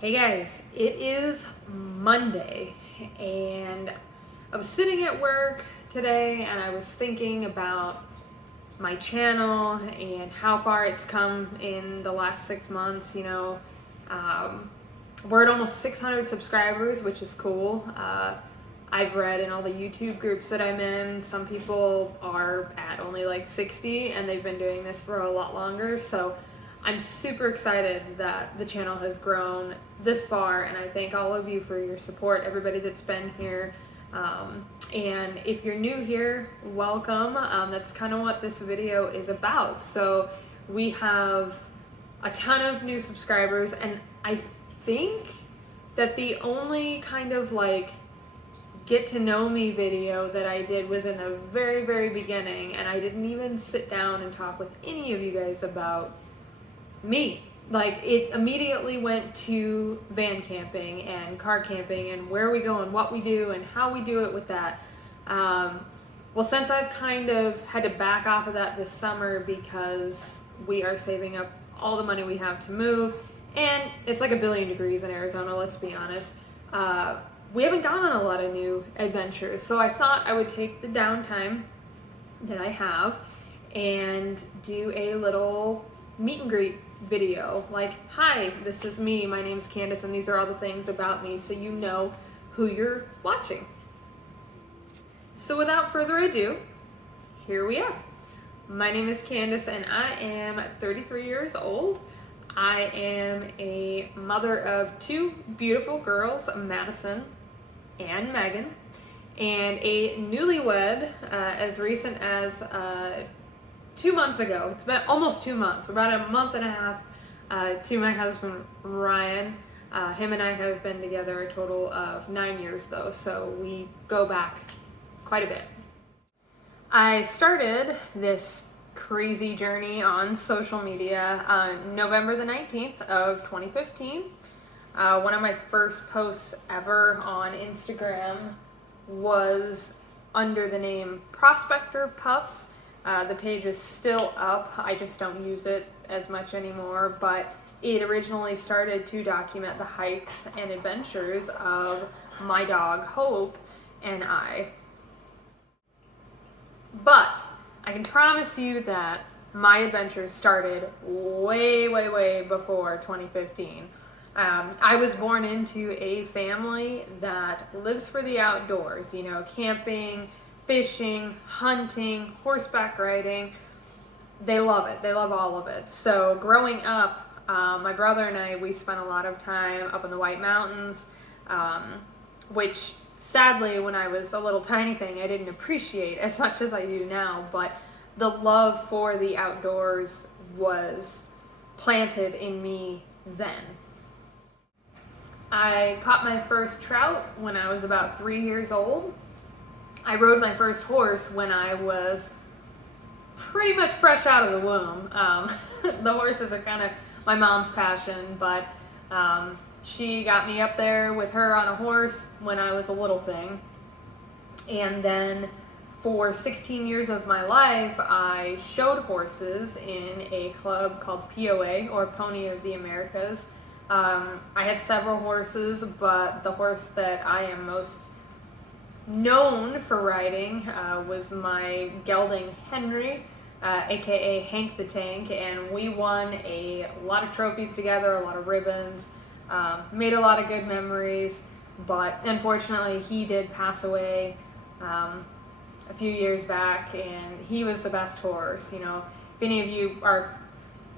Hey guys, it is Monday and I was sitting at work today and I was thinking about my channel and how far it's come in the last 6 months. We're at almost 600 subscribers, which is cool. I've read in all the YouTube groups that I'm in, some people are at only like 60 and they've been doing this for a lot longer. So I'm super excited that the channel has grown this far, and I thank all of you for your support, everybody that's been here. And if you're new here, welcome. That's kind of what this video is about. So we have a ton of new subscribers, and I think that the only kind of like get to know me video that I did was in the very, very beginning, and I didn't even sit down and talk with any of you guys about me. Like, it immediately went to van camping and car camping and where we go and what we do and how we do it with that. Well, since I've kind of had to back off of that this summer because we are saving up all the money we have to move, and it's like 1,000,000,000 degrees in Arizona, let's be honest, we haven't gone on a lot of new adventures. So I thought I would take the downtime that I have and do a little meet and greet video. Like, hi, this is me, my name's Candace, and these are all the things about me, so you know who you're watching. So without further ado, here we are. My name is Candace and I am 33 years old. I am a mother of 2 beautiful girls, Madison and Megan, and a newlywed as recent as 2 months ago. It's been almost 2 months. We're about a month and a half to my husband, Ryan. Him and I have been together a total of 9 years though, so we go back quite a bit. I started this crazy journey on social media on November the 19th of 2015. One of my first posts ever on Instagram was under the name Prospector Pups. The page is still up. I just don't use it as much anymore, but it originally started to document the hikes and adventures of my dog Hope and I. But I can promise you that my adventures started way, way, way before 2015. I was born into a family that lives for the outdoors, camping, fishing, hunting, horseback riding. They love it. They love all of it. So growing up, my brother and I, we spent a lot of time up in the White Mountains, which sadly, when I was a little tiny thing, I didn't appreciate as much as I do now, but the love for the outdoors was planted in me then. I caught my first trout when I was about 3 years old. I rode my first horse when I was pretty much fresh out of the womb. The horses are kind of my mom's passion, but she got me up there with her on a horse when I was a little thing. And then for 16 years of my life, I showed horses in a club called POA, or Pony of the Americas. I had several horses, but the horse that I am most known for riding was my gelding Henry, aka Hank the Tank, and we won a lot of trophies together, a lot of ribbons, made a lot of good memories, but unfortunately he did pass away a few years back, and he was the best horse. If any of you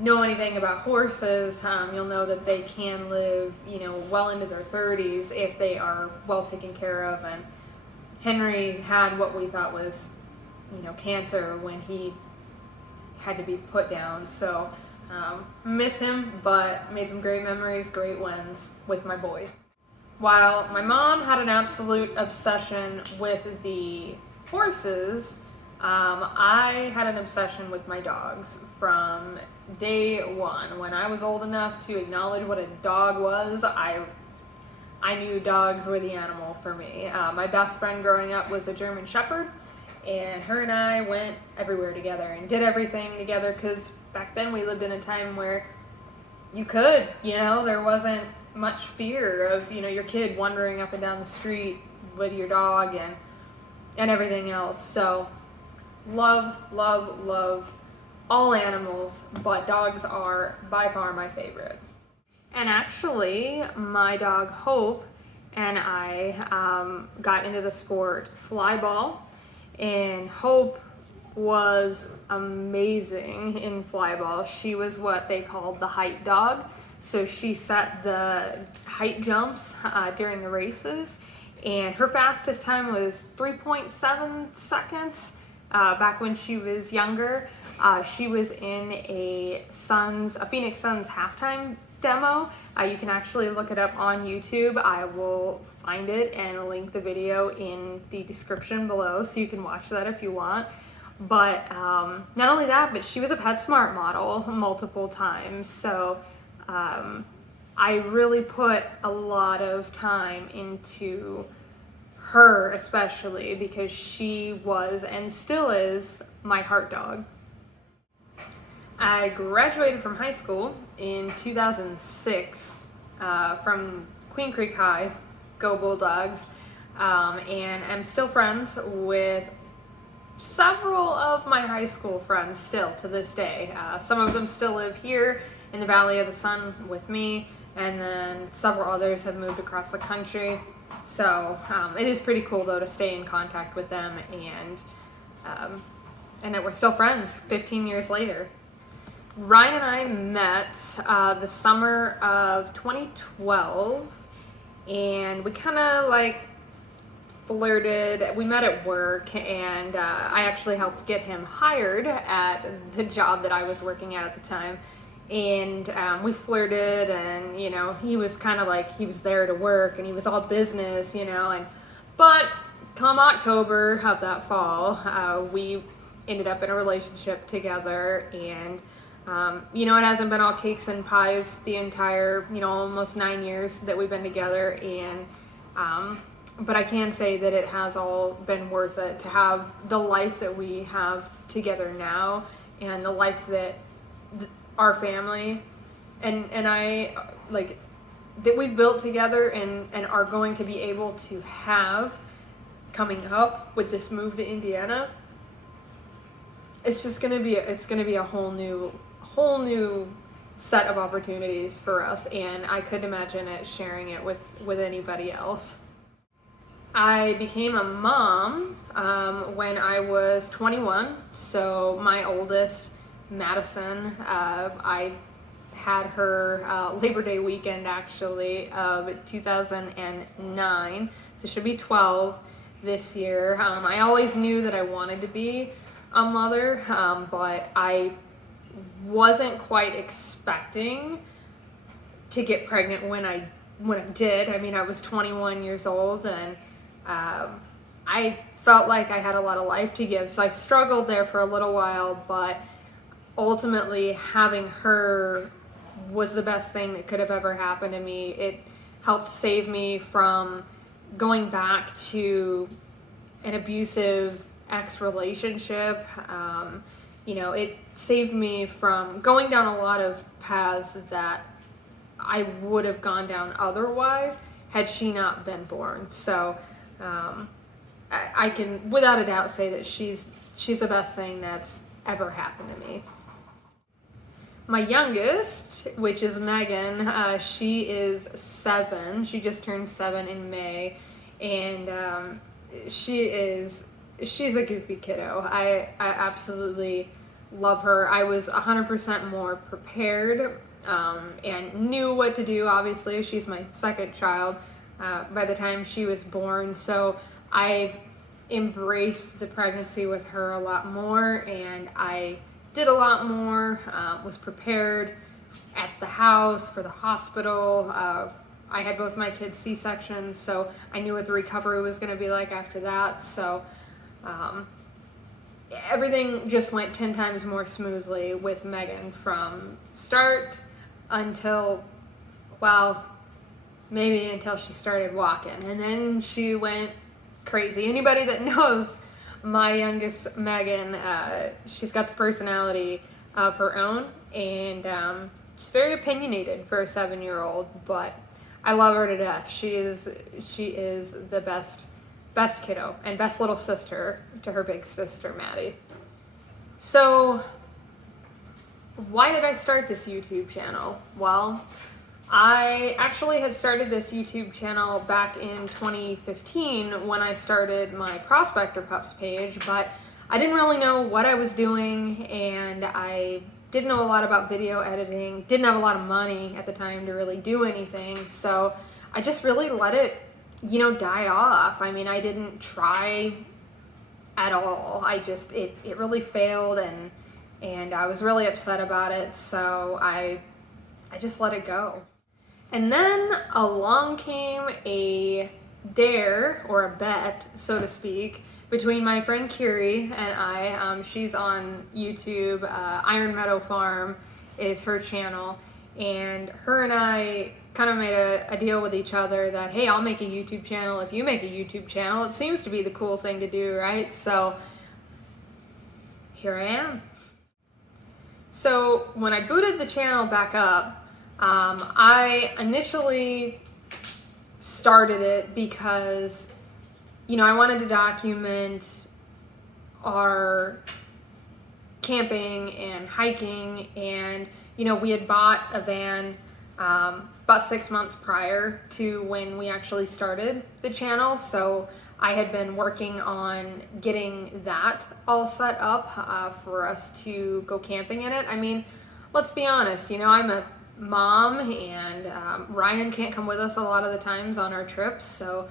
know anything about horses, you'll know that they can live well into their 30s if they are well taken care of, and Henry had what we thought was cancer when he had to be put down. So miss him, but made some great memories, great wins with my boy. While my mom had an absolute obsession with the horses, I had an obsession with my dogs from day one. When I was old enough to acknowledge what a dog was, I knew dogs were the animal for me. My best friend growing up was a German Shepherd, and her and I went everywhere together and did everything together, because back then we lived in a time where you could, there wasn't much fear of, your kid wandering up and down the street with your dog and everything else. So love, love, love all animals, but dogs are by far my favorite. And actually, my dog Hope and I got into the sport flyball, and Hope was amazing in flyball. She was what they called the height dog. So she set the height jumps during the races, and her fastest time was 3.7 seconds back when she was younger. She was in a Phoenix Suns halftime demo. You can actually look it up on YouTube. I will find it and link the video in the description below so you can watch that if you want. But not only that, but she was a PetSmart model multiple times. So I really put a lot of time into her, especially because she was and still is my heart dog. I graduated from high school in 2006 from Queen Creek High, go Bulldogs, and I'm still friends with several of my high school friends still to this day. Some of them still live here in the Valley of the Sun with me, and then several others have moved across the country. So it is pretty cool though to stay in contact with them, and that we're still friends 15 years later. Ryan and I met the summer of 2012, and we kind of flirted. We met at work, and I actually helped get him hired at the job that I was working at the time. And we flirted, and he was kind of he was there to work, and he was all business, but come October of that fall, we ended up in a relationship together, and it hasn't been all cakes and pies the entire, almost 9 years that we've been together, and but I can say that it has all been worth it to have the life that we have together now, and the life that our family and I that we've built together and are going to be able to have coming up with this move to Indiana. It's just gonna be a whole new set of opportunities for us, and I couldn't imagine sharing it with anybody else. I became a mom when I was 21, so my oldest, Madison, I had her Labor Day weekend actually of 2009, so she'll be 12 this year. I always knew that I wanted to be a mother, but I wasn't quite expecting to get pregnant when I did. I mean, I was 21 years old, and I felt like I had a lot of life to give, so I struggled there for a little while, but ultimately having her was the best thing that could have ever happened to me. It helped save me from going back to an abusive ex-relationship. It saved me from going down a lot of paths that I would have gone down otherwise had she not been born. So I can without a doubt say that she's the best thing that's ever happened to me. My youngest, which is Megan, she is 7. She just turned 7 in May, and she's a goofy kiddo. I absolutely love her. I was 100% more prepared and knew what to do. Obviously, she's my second child by the time she was born, so I embraced the pregnancy with her a lot more, and I did a lot more, was prepared at the house for the hospital. I had both my kids C-sections, so I knew what the recovery was going to be like after that. So everything just went 10 times more smoothly with Megan from start until, well, maybe until she started walking. And then she went crazy. Anybody that knows my youngest Megan, she's got the personality of her own, and she's very opinionated for a 7-year-old, but I love her to death. She is the best kiddo and best little sister to her big sister, Maddie. So why did I start this YouTube channel? Well, I actually had started this YouTube channel back in 2015 when I started my Prospector Pups page, but I didn't really know what I was doing, and I didn't know a lot about video editing, didn't have a lot of money at the time to really do anything, so I just really let it, die off. I mean, I didn't try at all. It really failed, and I was really upset about it, so I just let it go. And then along came a dare, or a bet, so to speak, between my friend Kiri and I. She's on YouTube. Iron Meadow Farm is her channel. And her and I kind of made a deal with each other that, hey, I'll make a YouTube channel if you make a YouTube channel. It seems to be the cool thing to do, right? So here I am. So when I booted the channel back up, I initially started it because, I wanted to document our camping and hiking, and, we had bought a van about 6 months prior to when we actually started the channel, so I had been working on getting that all set up for us to go camping in it. I mean, let's be honest, I'm a mom, and Ryan can't come with us a lot of the times on our trips, so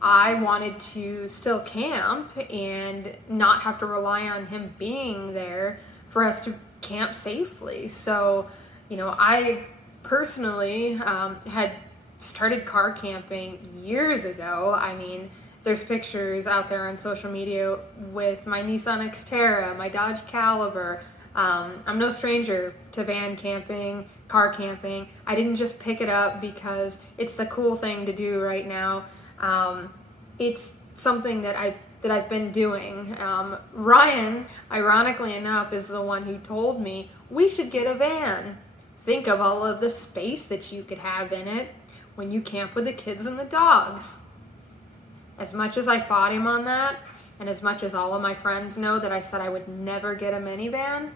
I wanted to still camp and not have to rely on him being there for us to camp safely. So, I personally had started car camping years ago. I mean, there's pictures out there on social media with my Nissan Xterra, my Dodge Caliber. I'm no stranger to van camping, car camping. I didn't just pick it up because it's the cool thing to do right now. It's something that I've been doing. Ryan, ironically enough, is the one who told me we should get a van. Think of all of the space that you could have in it when you camp with the kids and the dogs. As much as I fought him on that, and as much as all of my friends know that I said I would never get a minivan,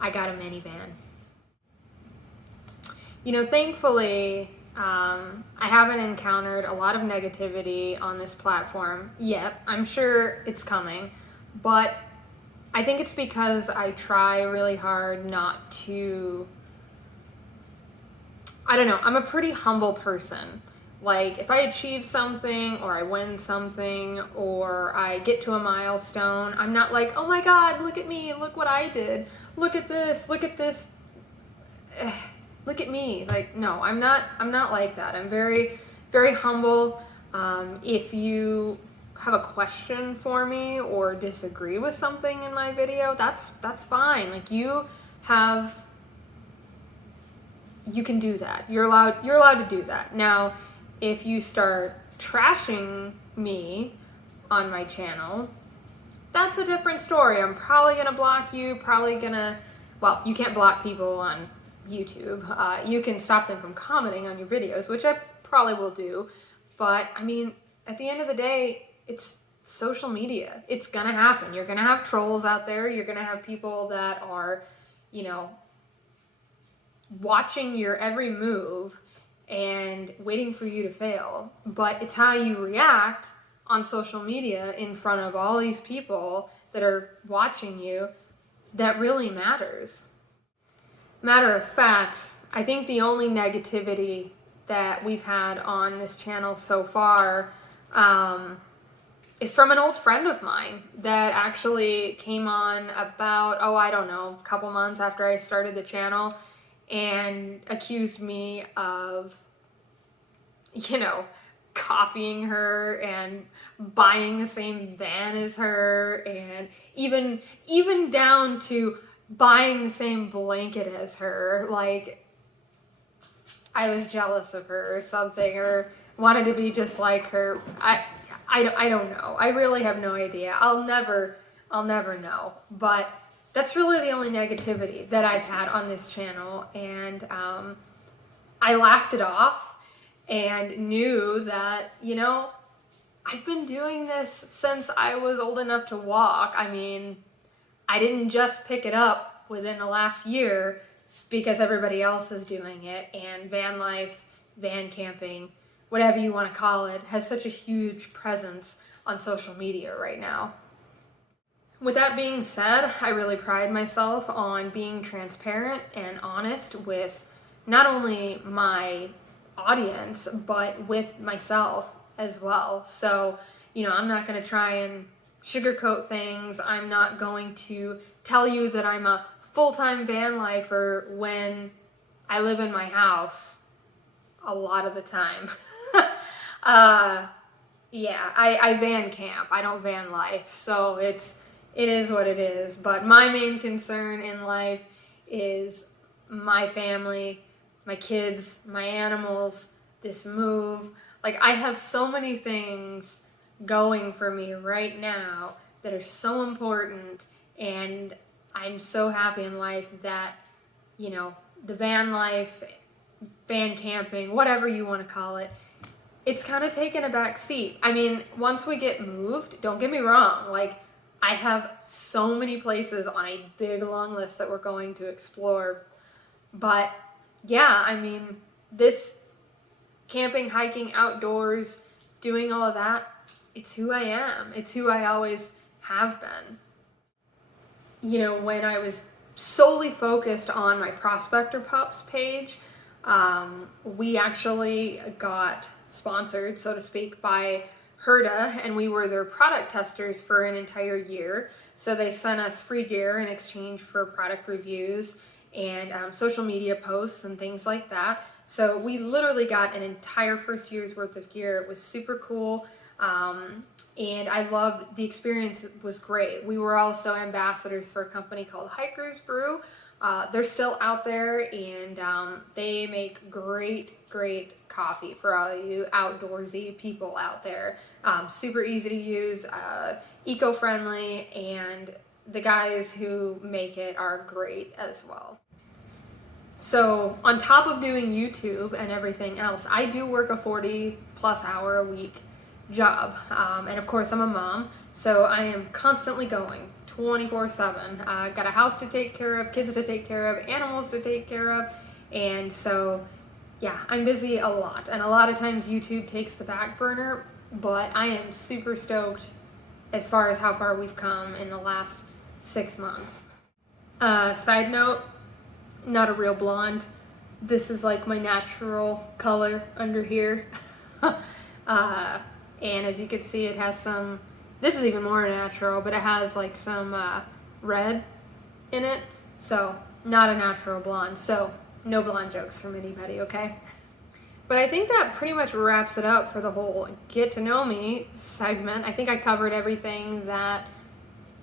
I got a minivan. Thankfully, I haven't encountered a lot of negativity on this platform yet. I'm sure it's coming, but I think it's because I try really hard not to, I'm a pretty humble person. Like, if I achieve something, or I win something, or I get to a milestone, I'm not like, oh my God, look at me, look what I did, look at this, look at me. Like, no, I'm not like that. I'm very, very humble. If you have a question for me or disagree with something in my video, that's fine. Like, you can do that. You're allowed to do that. Now, if you start trashing me on my channel, that's a different story. I'm probably gonna block you, well, you can't block people on YouTube. You can stop them from commenting on your videos, which I probably will do. But I mean, at the end of the day, it's social media. It's gonna happen. You're gonna have trolls out there. You're gonna have people that are, watching your every move and waiting for you to fail. But it's how you react on social media in front of all these people that are watching you that really matters. Matter of fact, I think the only negativity that we've had on this channel so far is from an old friend of mine that actually came on about, a couple months after I started the channel, and accused me of, copying her and buying the same van as her, and even down to buying the same blanket as her. Like, I was jealous of her or something, or wanted to be just like her. I don't know. I really have no idea. I'll never know. But that's really the only negativity that I've had on this channel. And I laughed it off and knew that, you know, I've been doing this since I was old enough to walk. I mean, I didn't just pick it up within the last year because everybody else is doing it, and van life, van camping, whatever you want to call it, has such a huge presence on social media right now. With that being said, I really pride myself on being transparent and honest with not only my audience, but with myself as well. So, you know, I'm not going to try and sugarcoat things. I'm not going to tell you that I'm a full-time van lifer when I live in my house a lot of the time. Yeah, I van camp. I don't van life. So it is what it is. But my main concern in life is my family, my kids, my animals, this move. Like, I have so many things going for me right now that are so important, and I'm so happy in life that, you know, the van life, van camping, whatever you want to call it, it's kind of taken a back seat. I mean, once we get moved, don't get me wrong, like, I have so many places on a big long list that we're going to explore. But yeah, I mean, this camping, hiking, outdoors, doing all of that, it's who I am. It's who I always have been. You know, when I was solely focused on my Prospector Pups page, we actually got sponsored, so to speak, by Herda, and we were their product testers for an entire year. So they sent us free gear in exchange for product reviews and social media posts and things like that. So we literally got an entire first year's worth of gear. It was super cool. And I loved the experience. It was great. We were also ambassadors for a company called Hikers Brew. They're still out there, and they make great coffee for all you outdoorsy people out there. Super easy to use, eco-friendly, and the guys who make it are great as well. So on top of doing YouTube and everything else, I do work a 40+ hour a week job. And of course I'm a mom, so I am constantly going 24/7. Got a house to take care of, kids to take care of, animals to take care of. And so yeah, I'm busy a lot. And a lot of times YouTube takes the back burner, but I am super stoked as far as how far we've come in the last 6 months. Side note, not a real blonde. This is like my natural color under here. And as you can see, it has some, this is even more natural, but it has like some red in it. So not a natural blonde. So no blonde jokes from anybody, okay? But I think that pretty much wraps it up for the whole get to know me segment. I think I covered everything that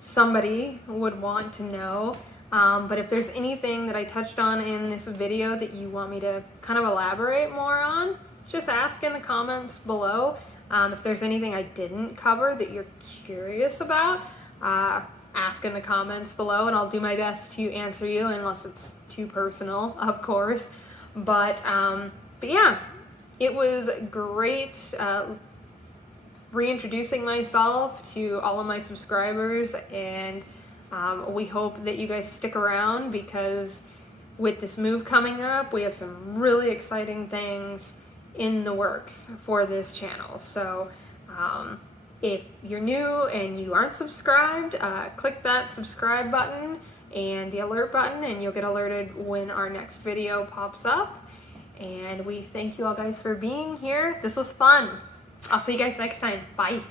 somebody would want to know. But if there's anything that I touched on in this video that you want me to kind of elaborate more on, just ask in the comments below. If there's anything I didn't cover that you're curious about, ask in the comments below, and I'll do my best to answer you, unless it's too personal, of course. But yeah, it was great reintroducing myself to all of my subscribers, and we hope that you guys stick around, because with this move coming up, we have some really exciting things in the works for this channel. So if you're new and you aren't subscribed, click that subscribe button and the alert button, and you'll get alerted when our next video pops up. And we thank you all guys for being here. This was fun. I'll see you guys next time. Bye.